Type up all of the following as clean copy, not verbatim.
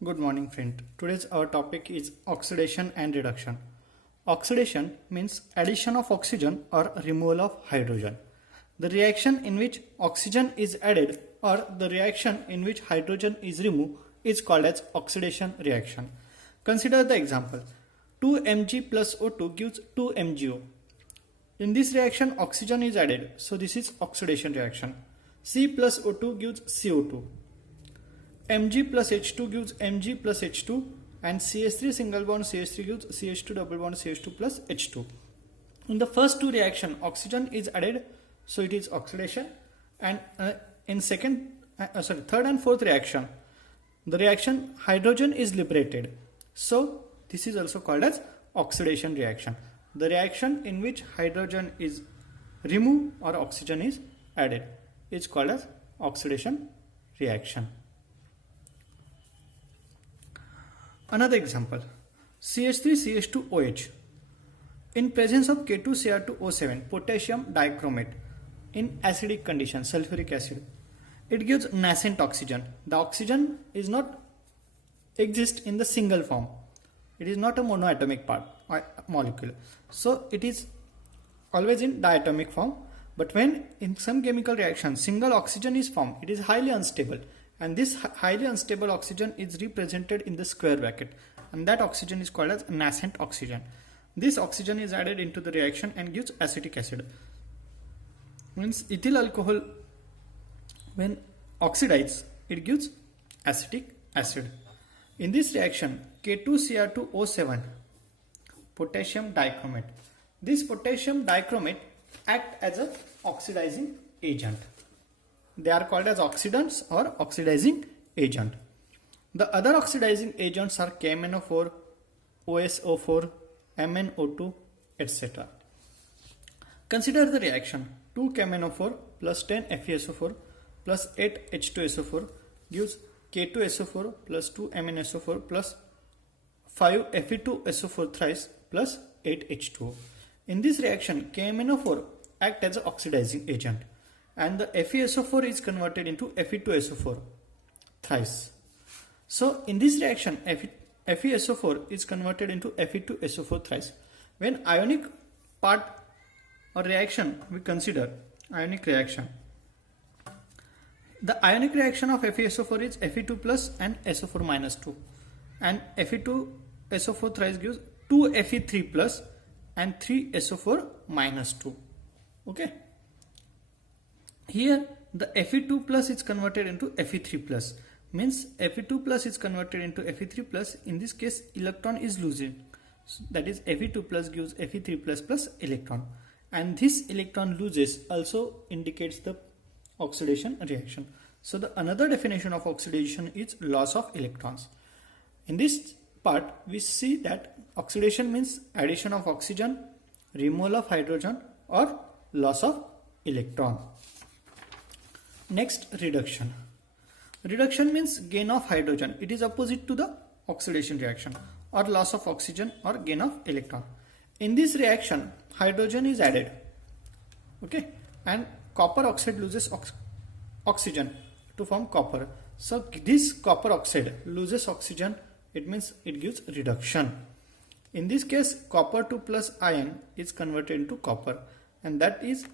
Good morning, friend. Today's our topic is oxidation and reduction. Oxidation means addition of oxygen or removal of hydrogen. The reaction in which oxygen is added or the reaction in which hydrogen is removed is called as oxidation reaction. Consider the example. 2 Mg plus O2 gives 2 MgO. In this reaction oxygen is added, so this is oxidation reaction. C plus O2 gives CO2. Mg plus H2 gives Mg plus H2 and CH3 single bond CH3 gives CH2 double bond CH2 plus H2. In the first two reaction oxygen is added, so it is oxidation, and in third and fourth reaction the reaction hydrogen is liberated, so this is also called as oxidation reaction. The reaction in which hydrogen is removed or oxygen is added is called as oxidation reaction. Another example, CH3CH2OH. In presence of K2Cr2O7, potassium dichromate in acidic condition, sulfuric acid, it gives nascent oxygen. The oxygen is not exist in the single form. It is not a monoatomic part or molecule. So it is always in diatomic form. But when in some chemical reaction single oxygen is formed, it is highly unstable. And this highly unstable oxygen is represented in the square bracket, and that oxygen is called as nascent oxygen. This oxygen is added into the reaction and gives acetic acid. Means ethyl alcohol when oxidizes, it gives acetic acid. In this reaction K2Cr2O7, potassium dichromate. This potassium dichromate act as a oxidizing agent. They are called as oxidants or oxidizing agent. The other oxidizing agents are KMnO4, OSO4, MnO2, etc. Consider the reaction. 2 KMnO4 plus 10 FeSO4 plus 8 H2SO4 gives K2SO4 plus 2 MnSO4 plus 5 Fe2SO4 thrice plus 8 H2O. In this reaction, KMnO4 act as an oxidizing agent, and the FeSO4 is converted into Fe2SO4 thrice. So in this reaction FeSO4 is converted into Fe2SO4 thrice. When ionic part or reaction we consider ionic reaction, the ionic reaction of FeSO4 is Fe2 plus and SO4 minus 2, and Fe2SO4 thrice gives 2 Fe3 plus and 3 SO4 minus 2. Okay. Here the Fe2 plus is converted into Fe3 plus, means Fe2 plus is converted into Fe3 plus. In this case electron is losing, so that is Fe2 plus gives Fe3 plus plus electron, and this electron loses also indicates the oxidation reaction. So the another definition of oxidation is loss of electrons. In this part we see that oxidation means addition of oxygen, removal of hydrogen, or loss of electron. Next, reduction. Reduction means gain of hydrogen. It is opposite to the oxidation reaction, or loss of oxygen or gain of electron. In this reaction hydrogen is added, okay, and copper oxide loses oxygen to form copper. So this copper oxide loses oxygen, it means it gives reduction. In this case copper 2 plus ion is converted into copper, and that is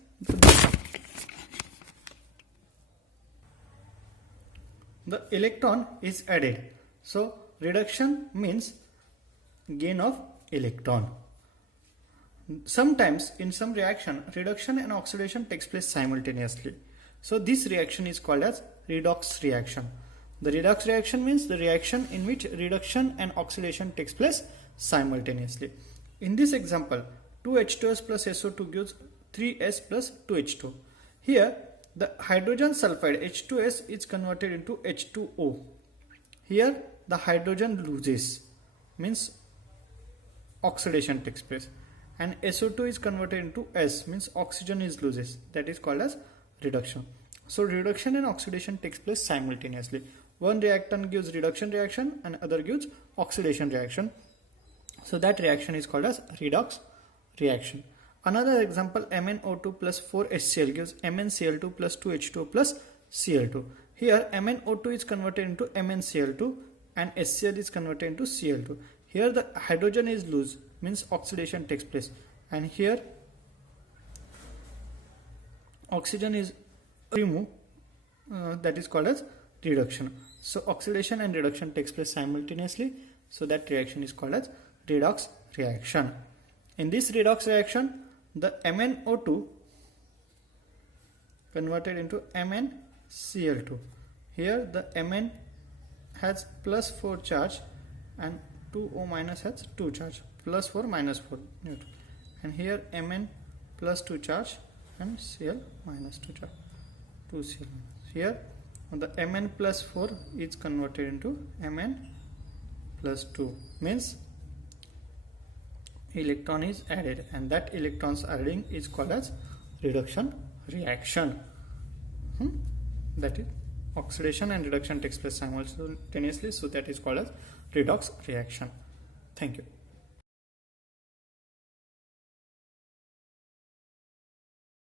the electron is added. So reduction means gain of electron. Sometimes in some reaction reduction and oxidation takes place simultaneously, so this reaction is called as redox reaction. The redox reaction means the reaction in which reduction and oxidation takes place simultaneously. In this example 2H2S plus SO2 gives 3S plus 2H2. Here the hydrogen sulfide H2S is converted into H2O. Here the hydrogen loses, means oxidation takes place, and SO2 is converted into S, means oxygen is loses, that is called as reduction. So reduction and oxidation takes place simultaneously. One reactant gives reduction reaction and other gives oxidation reaction, so that reaction is called as redox reaction. Another example, MnO2 plus 4HCl gives MnCl2 plus 2H2O plus Cl2. Here MnO2 is converted into MnCl2 and HCl is converted into Cl2. Here the hydrogen is loose, means oxidation takes place, and here oxygen is removed, that is called as reduction. So oxidation and reduction takes place simultaneously, so that reaction is called as redox reaction. In this redox reaction, the MnO2 converted into MnCl2. Here the Mn has +4 charge and 2O minus has 2 charge, +4 -4 neutral, and here Mn +2 charge and Cl -2 charge, 2 Cl. Here the Mn +4 is converted into Mn +2, means electron is added, and that electrons adding is called as reduction reaction. That is, oxidation and reduction takes place simultaneously, so that is called as redox reaction. Thank you.